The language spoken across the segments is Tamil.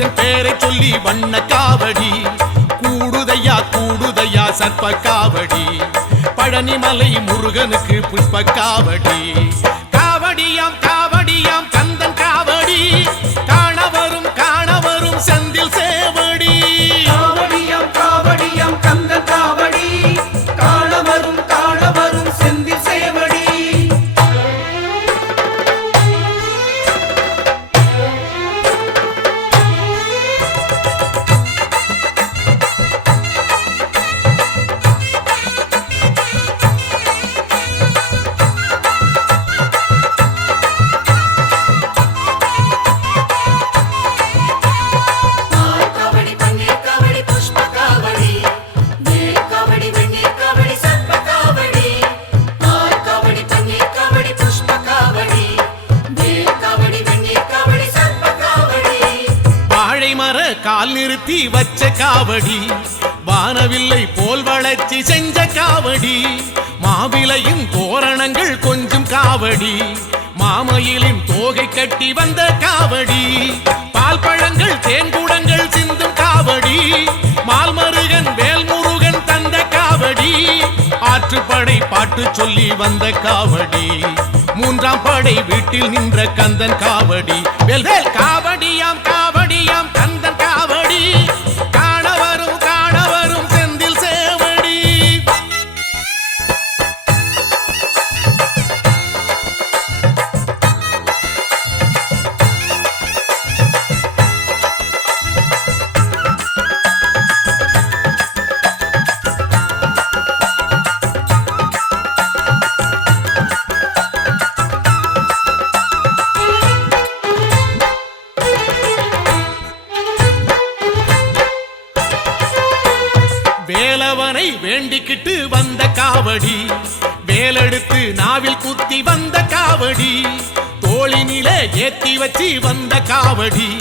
மகன் பேரை சொல்லி வண்ண காவடி. கூடுதையா கூடுதையா சர்ப்ப காவடி. பழனிமலை முருகனுக்கு புஷ்ப காவடி. காவடியாம் காவடியாம் கந்தன் காவடி. காண வரும் காண வரும் செந்தில் சே மாமயிலின் தோகை கட்டி வந்த காவடி. பால் பழங்கள் தேன்குடங்கள் சிந்தும் காவடி. மால்மருகன் வேல்முருகன் தந்த காவடி. ஆற்றுப்படை பாட்டு சொல்லி வந்த காவடி. மூன்றாம் படை வீட்டில் நின்ற கந்தன் காவடி. வெல்வேல் காவடியாம் காவடியாம் கந்தன் காவடி. வேலெடுத்து நாவில் குத்தி வந்த காவடி. தோளினிலே ஏத்தி வச்சு வந்த காவடி.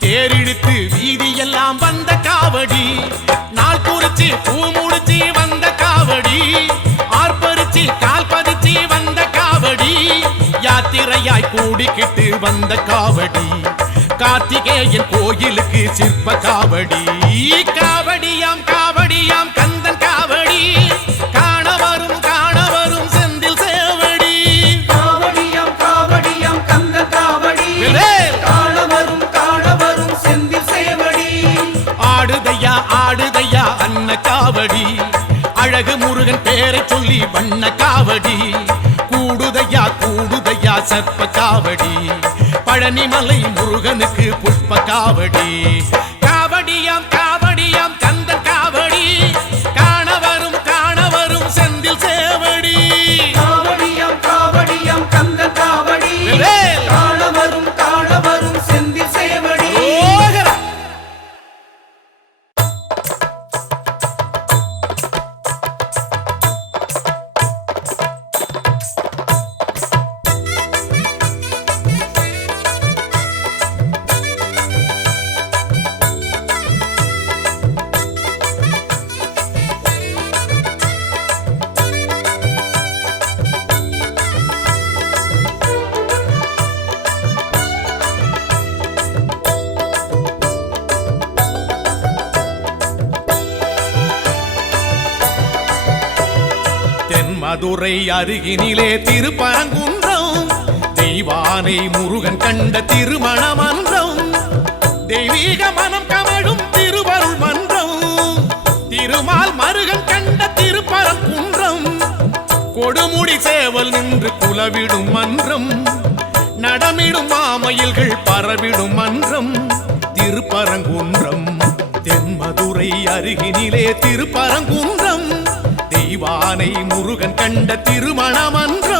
தேரிழுத்து வீதி எல்லாம் வந்த காவடி. நாள் குறிச்சு பூ முடிச்சு வந்த காவடி. ஆர்ப்பரிச்சு கால் பதிச்சு வந்த காவடி. யாத்திரையாய் கூடிக்கிட்டு வந்த காவடி. கார்த்திகேயன் கோயிலுக்கு சிற்ப காவடி. காவடியாம் காவடியாம் கண் முருகன் பேரை சொல்லி வண்ண காவடி. கூடுதையா கூடுதையா சர்ப்ப காவடி. பழனிமலை முருகனுக்கு புஷ்ப காவடி. மதுரை அருகினிலே திருப்பரங்குன்றம் தெய்வானை முருகன் கண்ட திருமண மன்றம் தெய்வீக மனம் கமழும் திருவருள் மன்றம் திருமால் மருகன் கண்ட திருப்பரங்குன்றம் கொடுமுடி சேவல் நின்று குலவிடும் மன்றம் நடமிடும் மாமயில்கள் பரவிடும் மன்றம் திருப்பரங்குன்றம் அருகினிலே திருப்பரங்குன்றம். தெய்வானை முருகன் கண்ட திருமணமன்று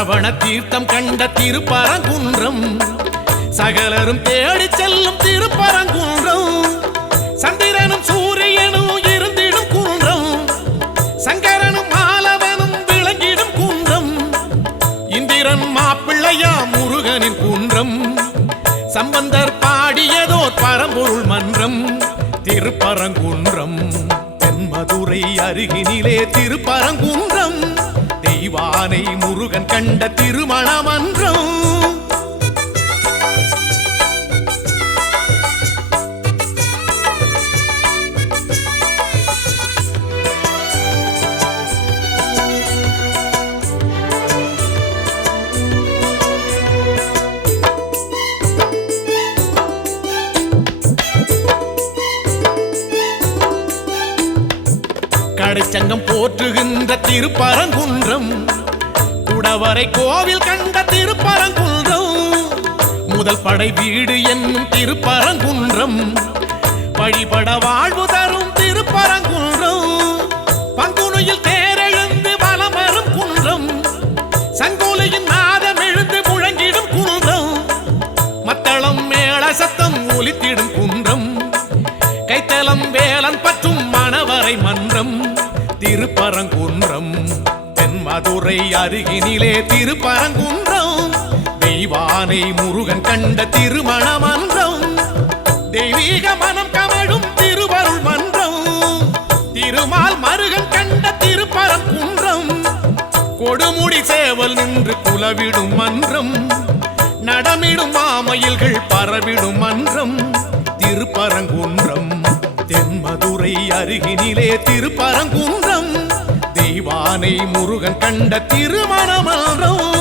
சரவண தீர்த்தம் கண்ட திருப்பரங்குன்றம். சகலரும் தேடி செல்லும் திருப்பரங்குன்றம். சந்திரனும் சூரியனும் இருந்திடும் குன்றம். சங்கரனும் மாலவனும் விளங்கிடும் குன்றம். இந்திரன் மாப்பிள்ளையா முருகனின் குன்றம். சம்பந்தர் பாடியதோர் பரம்பொருள் மன்றம். திருப்பரங்குன்றம் தென்மதுரை அருகினிலே திருப்பரங்குன்றம். தெய்வானை முருகன் கண்ட திருமணமன்றம் கடைச்சங்கம் திருப்பரங்குன்றம். குடவரை கோவில் கண்ட திருப்பரங்குன்றம். முதல் படை வீடு என்னும் திருப்பரங்குன்றம். வழிபட வாழ்வு அருகினிலே திருப்பரங்குன்றம். தெய்வானை முருகன் கண்ட திருமணமன்றம். தெய்வீக மனம் கமழும் திருவருள் மன்றம். திருமால் மருகன் கண்ட திருப்பரங்குன்றம். கொடுமுடி சேவல் நின்று குலவிடும் மன்றம். நடமிடும் மாமயில்கள் பரவிடும் மன்றம். திருப்பரங்குன்றம் தென்மதுரை அருகினிலே திருப்பரங்குன்றம். தெய்வானை முருகன் கண்ட திருமணமன்றம்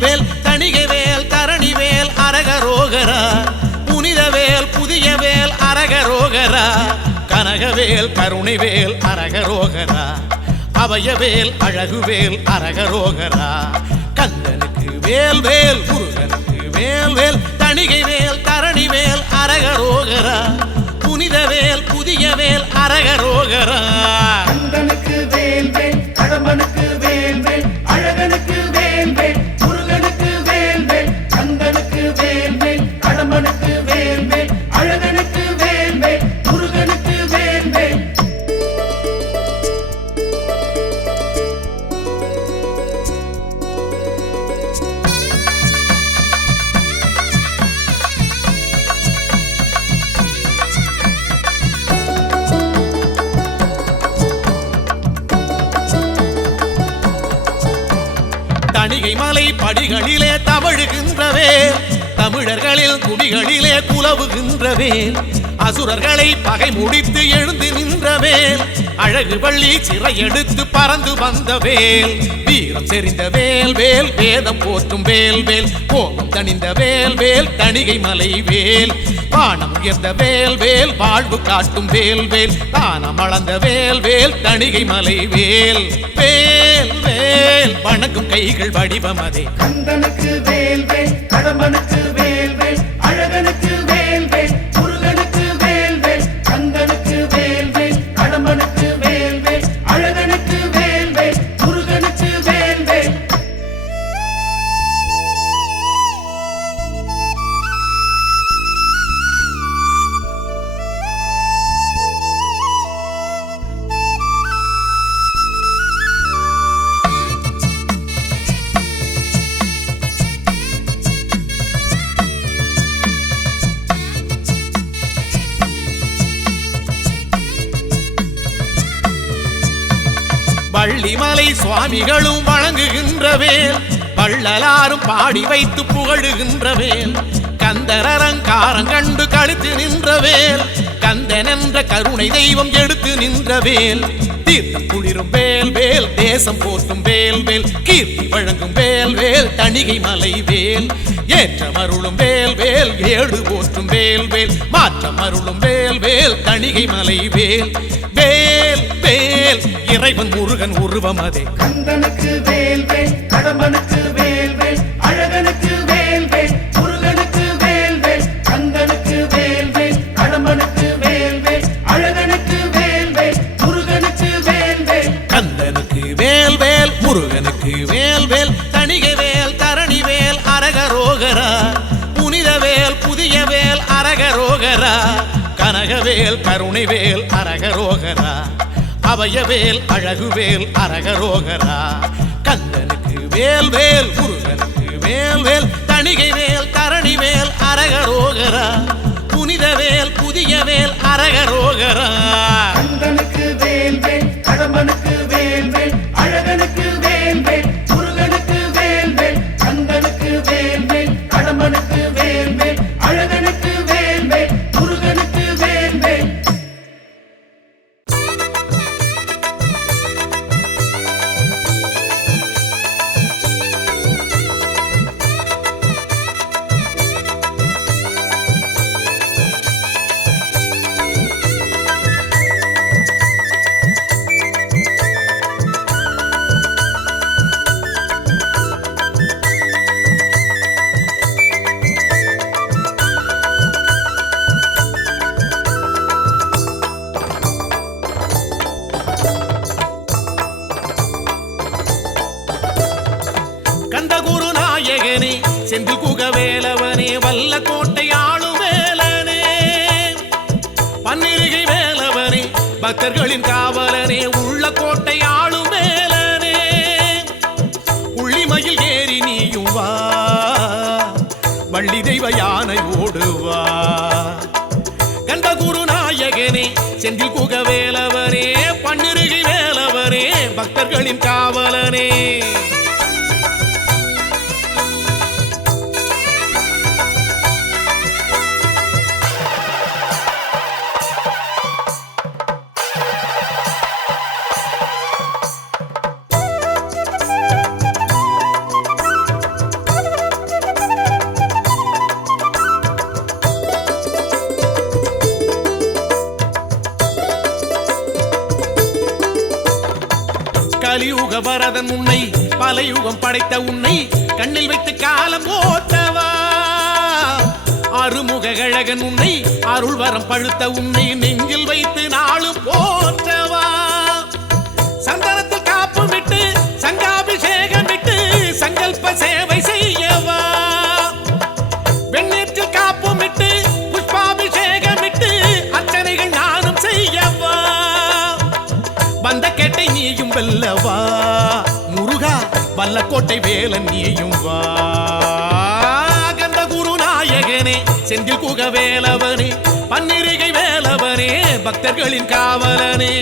வேல் வேல் தணிகை வேல் தரணி வேல் அரகரோகரா. புனித வேல் புதிய வேல் அரகரோகரா. கனகவேல் கருணைவேல் அரகரோகரா. அவையவேல் அழகுவேல் அரகரோகரா. கந்தனுக்கு வேல் வேல் முருகனுக்கு வேல் வேல். தணிகை வேல் தரணி வேல் அரகரோகரா. புனித வேல் புதிய வேல் அரகரோகரா. கந்தனுக்கு வேல் வேல். கடம்பனுக்கு வேல் வேல். அழகனுக்கு வேல் வேல். தவழுகின்றவே தமிழர்களில் குடிகளிலே குலவுகின்றவே. அசுரர்களை பகை முடித்து எழுந்து நின்றவேல் அழகு பள்ளி சிறை எடுத்து பறந்து வந்த வேல். வீரம் செறிந்த வேல் வேல் வேதம் போற்றும் வேல் வேல். கோபம் தணிந்த வேல் வேல். தணிகை மலை வேல். வானம் உயர்ந்த வேல் வேல் வாழ்வு காட்டும் வேல் வேல். தானம் அளந்த வேல் வேல் தணிகை மலை வேல் வேல் வேல். வணக்கும் கைகள் வடிவம் அதே. கந்தனுக்கு வேல் வேல் கடம்பனுக்கு வேல் வேல். சுவாமிகளும் வழங்குகின்றவேல் வள்ளலாரும் பாடி வைத்து புகழுகின்றவேல் கந்தரங்காரம் கண்டு கழித்து நின்றவேல் கந்தன் என்ற கருணை தெய்வம் எடுத்து நின்றவேல் தீர்த்தம் குளிரும் வேல் வேல் தேசம் போற்றும் வேல் வேல். கீர்த்தி வழங்கும் வேல் வேல் தணிகை மலை வேல். ஏற்றம் அருளும் வேல் வேல் ஏடு போற்றும் வேல் வேல். மாற்றம் அருளும் வேல் வேல் தணிகை மலை வேல். வேல் வேல் இறைவன் முருகன் உருவம் அதே. கந்தனுக்கு வேல் வேல் கடம்பனுக்கு வேல் வேல் அழகனுக்கு வேல் வேல் முருகனுக்கு வேல் வேல் கந்தனுக்கு வேல் வேல் கடம்பனுக்கு வேல் வேல் அழகனுக்கு வேல் வேல் முருகனுக்கு வேல் வேல். கந்தனுக்கு வேல் வேல் முருகனுக்கு வேல் வேல் தணிகை வேல் தரணி வேல் அரகரோகரா. புனித வேல் புதிய வேல் அரகரோகரா. கனகவேல் கருணை வேல் அரகரோகரா. அவையவேல் அழகுவேல் அரகரோகரா. கந்தனுக்கு வேல் வேல் முருகனுக்கு வேல் வேல் தணிகை வேல் தரணி வேல் அரகரோகரா. புனித வேல் புதிய வேல் அரகரோகரா. கந்தனுக்கு வேல் வேல் கடம்பனுக்கு வேல் வேல் அழகனுக்கு வள்ளி தெய்வ யானை ஓடுவா. கந்தகுரு நாயகனே செந்தில் குகவேலவனே பன்னிருகி வேலவனே பக்தர்களின் காவலனே. கலியுக வரதன் உன்னை பலயுகம் படைத்த உன்னை கண்ணில் வைத்து காலம் போட்டவா அருமுக கழகன் உன்னை அருள் வரம் பழுத்த உன்னை நெஞ்சில் வைத்து நாளும் போற்றவா? சந்தனத்தில் காப்பு விட்டு சங்காபிஷேகம் விட்டு சங்கல்ப சேவை நீயும் வெல்லவா? முருகா வல்லக்கோட்டை வேலன் நீயும் வா. கந்த குரு நாயகனே செந்தில் குக வேலவனே பன்னிரிகை வேலவனே பக்தர்களின் காவலனே.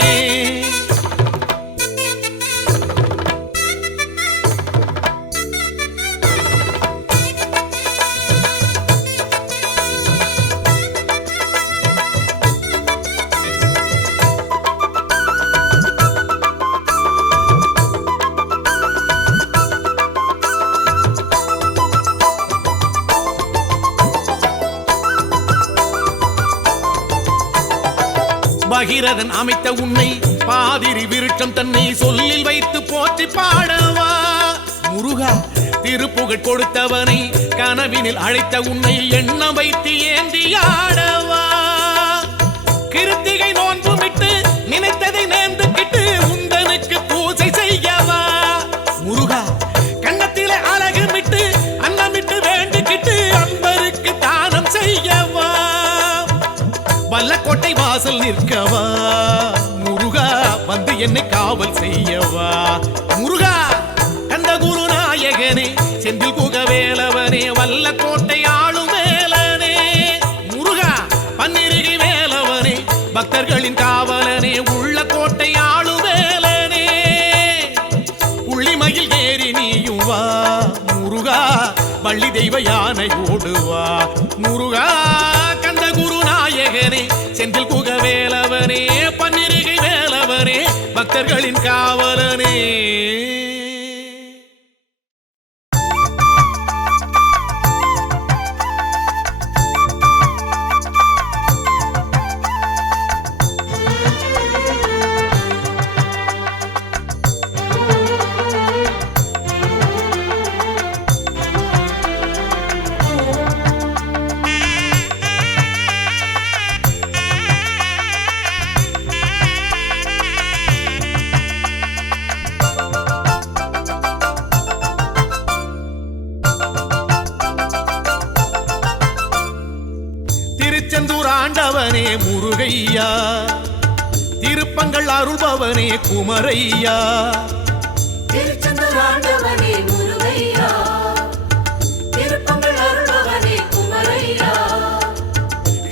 பகிரதன் அமைத்த உன்னை பாதிரி விருட்சம் தன்னை சொல்லில் வைத்து போற்றி பாடவா. முருகா திருப்புகழ் கொடுத்தவனை கனவினில் அழைத்த உன்னை எண்ணம் வைத்து ஏந்தியா. பல்லக்கோட்டை வாசல் நிற்கவா? முருகா வந்து என்னை காவல் செய்யவா? முருகா கந்த குரு நாயகனே செந்தில் குகவேலவனே வல்லக்கோட்டை ஆளும் வேலனே முருகா பன்னிருகி வேலவனே பக்தர்களின் கா பக்தர்களின் காவலனே. அருள்பவனே குமரையா. திருச்செந்தூர் ஆண்டவனே முருகையா. திருப்பங்கள் அருள்பவனே குமரையா.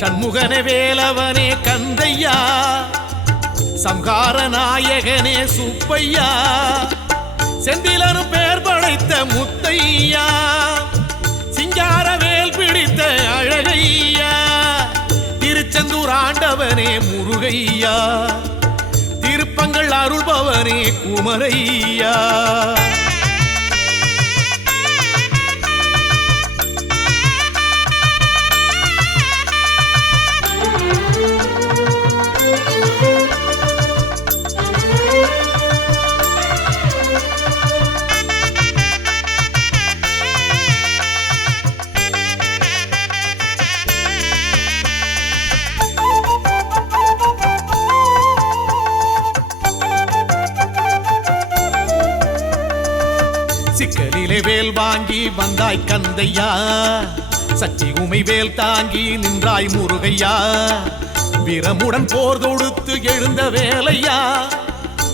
சண்முகனே வேலவனே கந்தையா. சம்ஹார நாயகனே சுப்பையா. செந்திலனு பேர் படைத்த முத்தையா. சிங்கார வேல் பிடித்த அழகையா. திருச்செந்தூர் ஆண்டவனே முருகையா. திருப்பங்கள் அருள்பவனே குமரையா வேல் வாங்கி வந்தாய் கந்தையா? சச்சி உமை வேல் தாங்கி நின்றாய் முருகையா? வீரமுடன் போர் தொடுத்து எழுந்த வேலையா?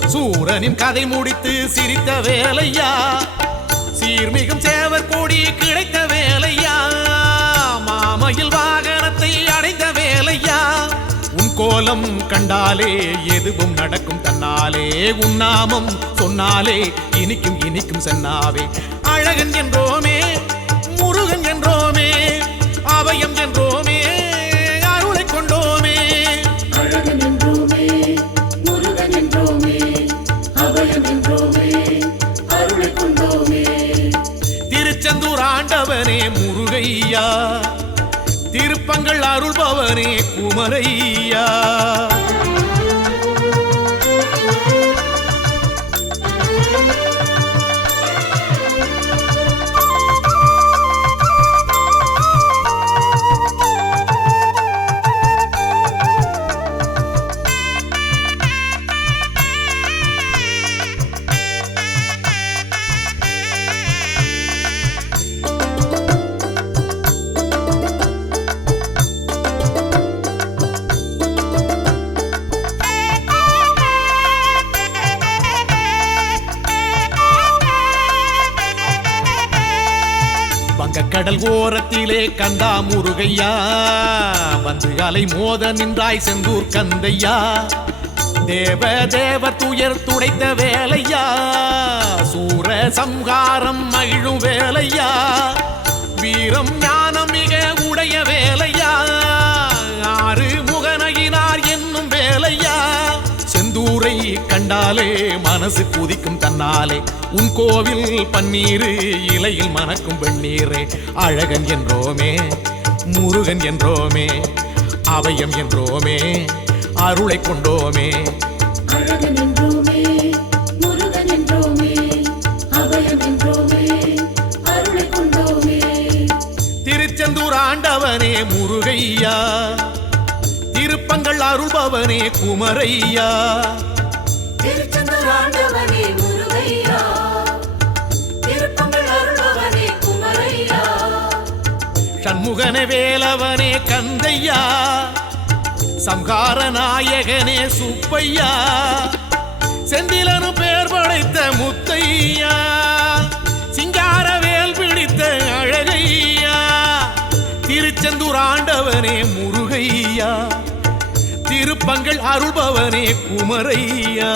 சூரனின் கதை முடித்து சிரித்த வேலையா? சீர்மிகும் சேவர் கோடி கிடைத்த வேலையா? மாமையில் வா கோலம் கண்டாலே எதுவும் நடக்கும் தன்னாலே. உன் நாமம் சொன்னாலே இனிக்கும் இனிக்கும் சென்னாவே. அழகன் என்றோமே முருகன் என்றோமே அபயம் என்றோமே அருளை கொண்டோமே. அழகன் என்றோமே முருகன் என்றோமே அபயம் என்றோமே அருளை கொண்டோமே. திருச்செந்தூர் ஆண்டவனே முருகையா. திருப்பங்கள் அருள்பவனே குமரையா கந்தா கண்டா முருகையா? வந்து அலை மோத நின்றாய் செந்தூர் கந்தையா? தேவ தேவ துயர் துடைத்த வேலையா? சூர சம்ஹாரம் மகிழும் வேலையா? வீரம் ஞானம் கண்டாலே மனசு குதிக்கும் தன்னாலே. உன் கோவில் பன்னீரு இலையில் மணக்கும் வெண்ணீரே அழகன் என்றோமே முருகன் என்றோமே அபயம் என்றோமே அருளை கொண்டோமே. திருச்செந்தூர் ஆண்டவனே முருகையா. திருப்பங்கள் அருள்பவனே குமரையா. சண்முகன வேலவனே கந்தையா. சம்ஹார நாயகனே சுப்பையா. செந்திலனு பேர் படைத்த முத்தையா. சிங்கார வேல் பிடித்த அழகையா. திருச்செந்தூர் ஆண்டவனே முருகையா. திருப்பங்கள் அருள்பவனே குமரையா.